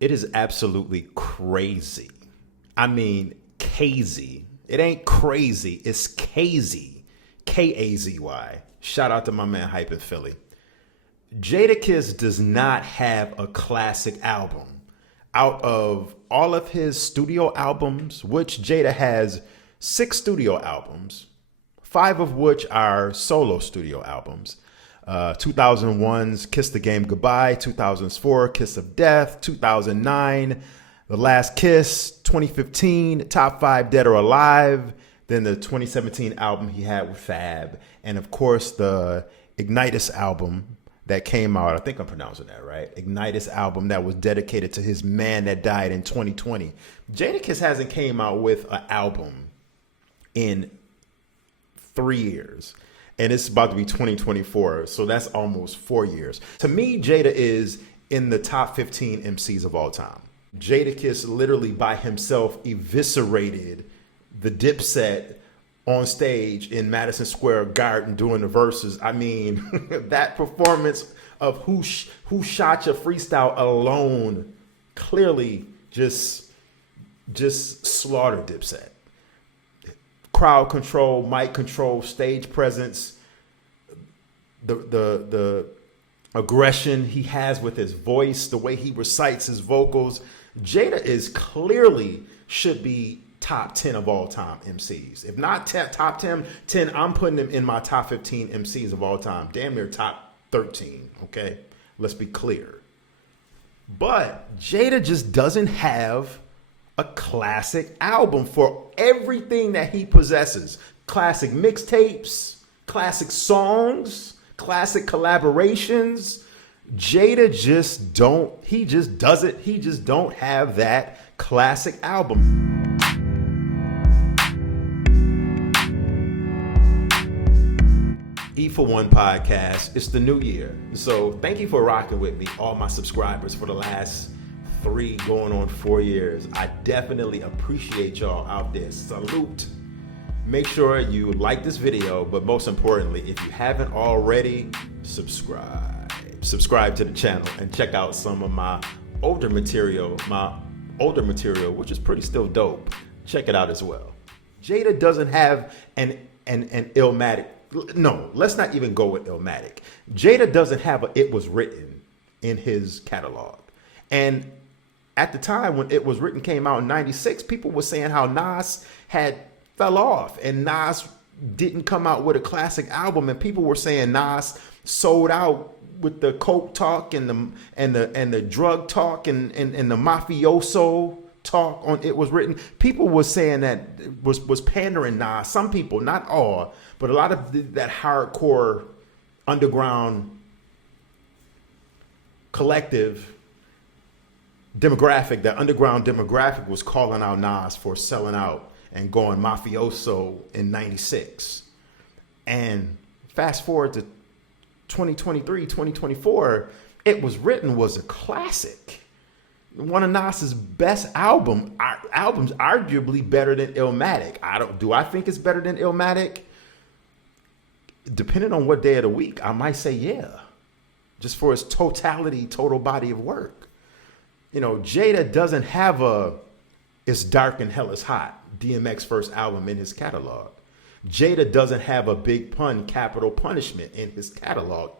It is absolutely crazy. I mean, kazy. It ain't crazy. It's kazy. Kazy. Shout out to my man Hype in Philly. Jadakiss does not have a classic album. Out of all of his studio albums, which Jada has 6 studio albums, 5 of which are solo studio albums. 2001's Kiss the Game Goodbye, 2004 Kiss of Death, 2009 The Last Kiss, 2015 Top 5 Dead or Alive, then the 2017 album he had with Fab, and of course the Ignitus album that came out, I think I'm pronouncing that right, Ignitus album that was dedicated to his man that died in 2020. Jadakiss hasn't came out with an album in 3 years. And it's about to be 2024, so that's almost 4 years. To me, Jada is in the top 15 MCs of all time. Jadakiss literally by himself eviscerated the Dipset on stage in Madison Square Garden doing the verses. I mean, that performance of Who Shot Your Freestyle alone clearly just slaughtered Dipset. Crowd control, mic control, stage presence, the aggression he has with his voice, the way he recites his vocals. Jada is clearly should be top 10 of all time MCs. If not top 10, I'm putting him in my top 15 MCs of all time. Damn near top 13, okay? Let's be clear. But Jada just doesn't have a classic album for everything that he possesses. Classic mixtapes, classic songs, classic collaborations. Jada just don't have that classic album. E for One podcast. It's the new year. So thank you for rocking with me, all my subscribers for the last 3 going on 4 years. I definitely appreciate y'all out there. Salute. Make sure you like this video, but most importantly, if you haven't already, subscribe to the channel and check out some of my older material, which is pretty still dope. Check it out as well. Jada doesn't have an Illmatic. No, let's not even go with Illmatic. Jada doesn't have a It Was Written in his catalog. And at the time when It Was Written came out in 96, people were saying how Nas had fell off and Nas didn't come out with a classic album, and people were saying Nas sold out with the coke talk and the drug talk and the mafioso talk on It Was Written. People were saying that was pandering Nas. Some people, not all, but a lot of that hardcore underground collective demographic, that underground demographic was calling out Nas for selling out and going mafioso in 96. And fast forward to 2023, 2024, It Was Written was a classic. One of Nas's best albums, arguably better than Illmatic. Do I think it's better than Illmatic? Depending on what day of the week, I might say yeah. Just for its total body of work. You know, Jada doesn't have a It's Dark and Hell Is Hot, DMX first album in his catalog. Jada doesn't have a Big Pun, Capital Punishment in his catalog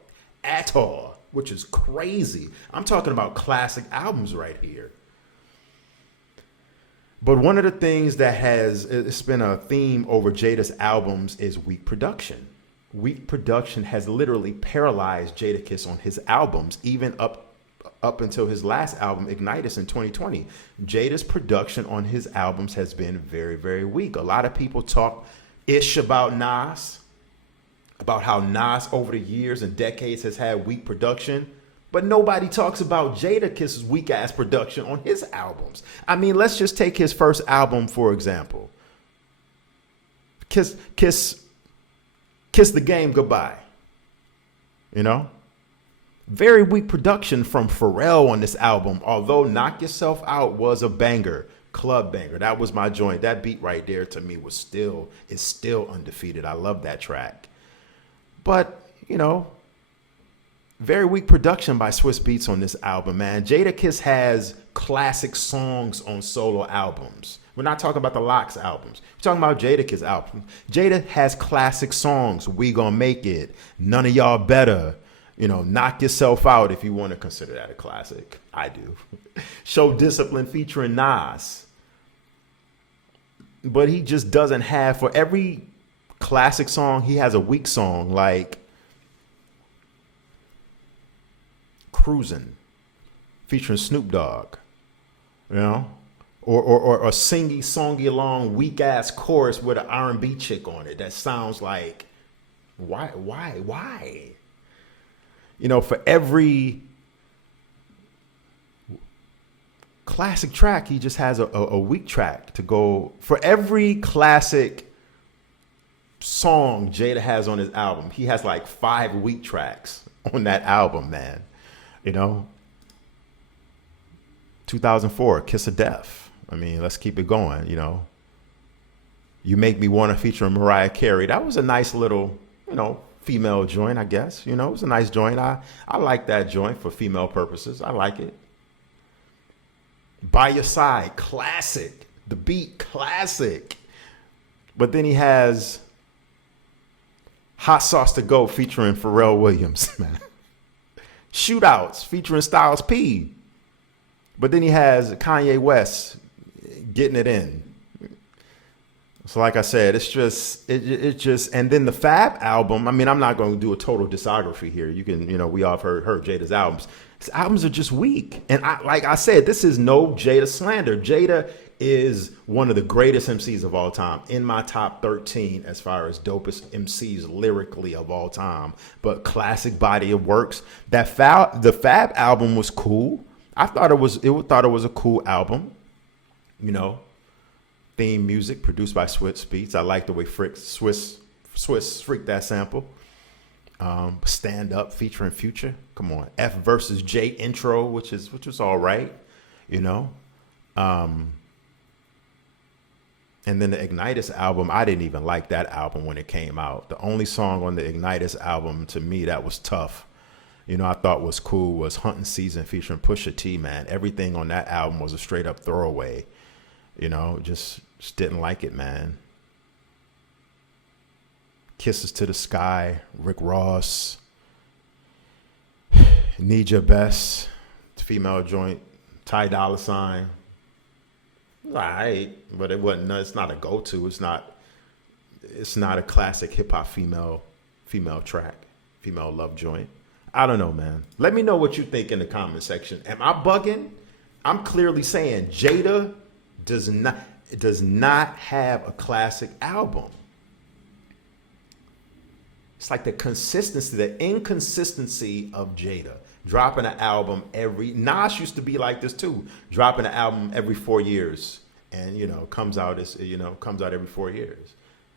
at all, which is crazy. I'm talking about classic albums right here. But one of the things that it's been a theme over Jada's albums is weak production. Weak production has literally paralyzed Jadakiss on his albums, even up until his last album, Ignitus, in 2020. Jada's production on his albums has been very, very weak. A lot of people talk ish about Nas, about how Nas over the years and decades has had weak production, but nobody talks about Jadakiss's weak ass production on his albums. I mean, let's just take his first album, for example. Kiss the Game Goodbye. You know? Very weak production from Pharrell on this album, although Knock Yourself Out was a banger, club banger. That was my joint. That beat right there to me is still undefeated. I love that track. But, you know, very weak production by Swiss Beats on this album, man. Jadakiss has classic songs on solo albums. We're not talking about the Locks albums. We're talking about Jadakiss albums. Jada has classic songs. We Gonna Make It. None of Y'all Better. You know, Knock Yourself Out, if you want to consider that a classic. I do. Show Discipline featuring Nas. But he just doesn't have, for every classic song, he has a weak song like Cruisin' featuring Snoop Dogg, you know, or a songy along weak ass chorus with an R&B chick on it that sounds like why? You know, for every classic track, he just has a weak track to go. For every classic song Jada has on his album, he has like 5 weak tracks on that album, man. You know, 2004, Kiss of Death. I mean, let's keep it going, you know. You Make Me Wanna featuring Mariah Carey. That was a nice little, you know, female joint, I guess. You know, it was a nice joint. I like that joint for female purposes. I like it. By Your Side, classic. The Beat, classic. But then he has Hot Sauce to Go featuring Pharrell Williams, man. Shootouts featuring Styles P. But then he has Kanye West Getting It In. So like I said, it's just, and then the Fab album, I mean, I'm not going to do a total discography here. You can, you know, we all have heard Jada's albums. His albums are just weak. And like I said, this is no Jada slander. Jada is one of the greatest MCs of all time, in my top 13 as far as dopest MCs lyrically of all time. But classic body of works. The Fab album was cool. I thought it was a cool album. You know, theme music produced by Swiss Beats. I like the way Swiss freaked that sample. Stand Up featuring Future. Come on. F versus J intro, which was all right, you know. And then the Ignitus album, I didn't even like that album when it came out. The only song on the Ignitus album to me that was tough, you know, I thought was cool was Hunting Season featuring Pusha T, man. Everything on that album was a straight up throwaway. You know, just didn't like it, man. Kisses to the Sky, Rick Ross, Need Your Best, female joint, Ty Dolla $ign. All right, but it wasn't. It's not a go-to. It's not a classic hip hop female track, female love joint. I don't know, man. Let me know what you think in the comment section. Am I bugging? I'm clearly saying Jada does not have a classic album. It's like the consistency, the inconsistency of Jada. Dropping an album Nas used to be like this too. Dropping an album every 4 years. And, you know, comes out every 4 years.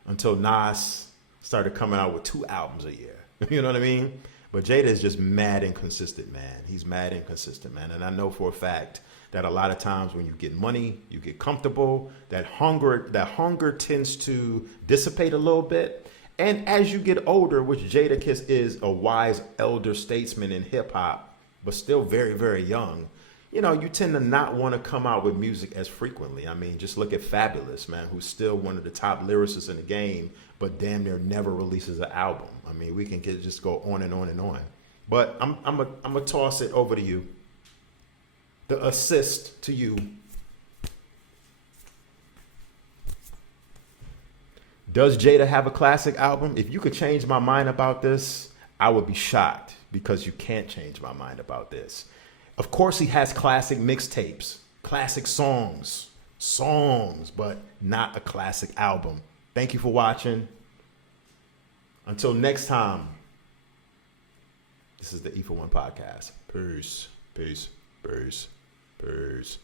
Until Nas started coming out with 2 albums a year. You know what I mean? But Jada is just mad inconsistent, man. He's mad inconsistent, man. And I know for a fact that a lot of times when you get money, you get comfortable, that hunger tends to dissipate a little bit. And as you get older, which Jadakiss is a wise elder statesman in hip hop, but still very, very young, you know, you tend to not want to come out with music as frequently. I mean, just look at Fabulous, man, who's still one of the top lyricists in the game, but damn near never releases an album. I mean, we can just go on and on and on. But I'm gonna toss it over to you. The assist to you. Does Jada have a classic album? If you could change my mind about this, I would be shocked, because you can't change my mind about this. Of course, he has classic mixtapes, classic songs, but not a classic album. Thank you for watching. Until next time, this is the E for One podcast. Peace, peace, peace, peace.